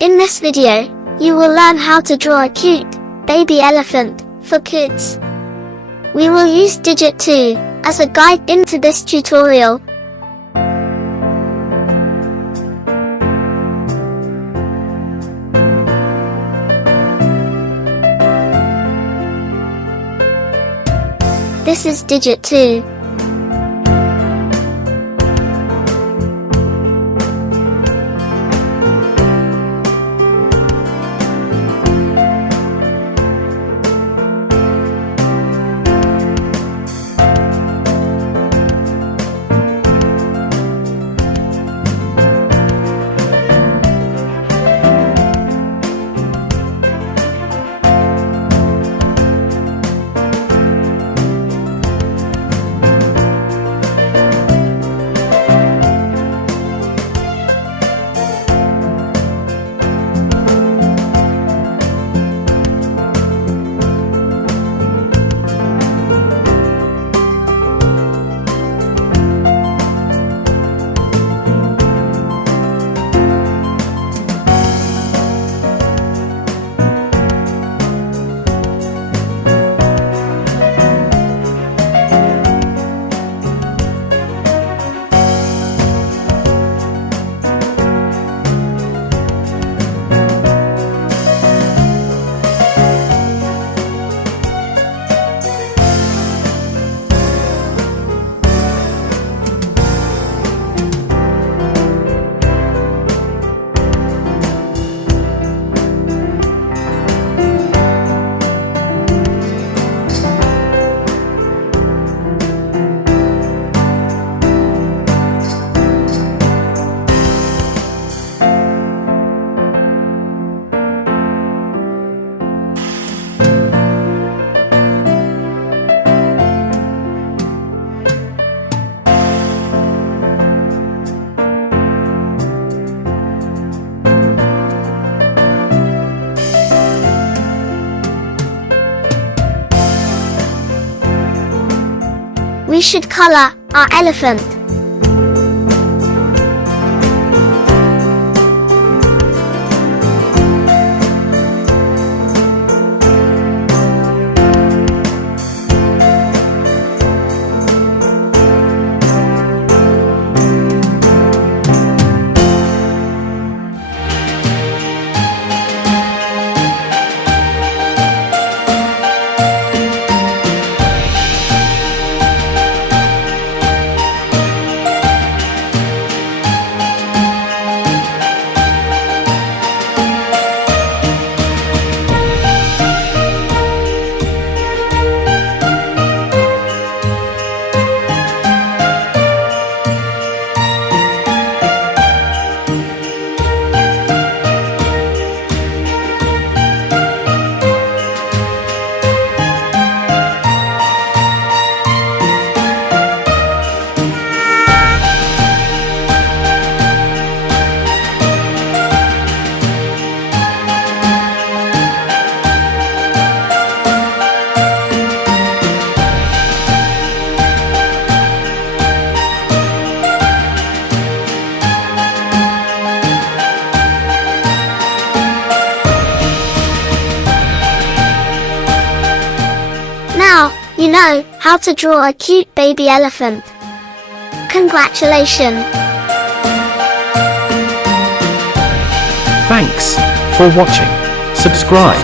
In this video, you will learn how to draw a cute baby elephant for kids. We will use Digit 2 as a guide into this tutorial. This is Digit 2. We should color our elephant. Now, you know how to draw a cute baby elephant. Congratulations! Thanks for watching. Subscribe.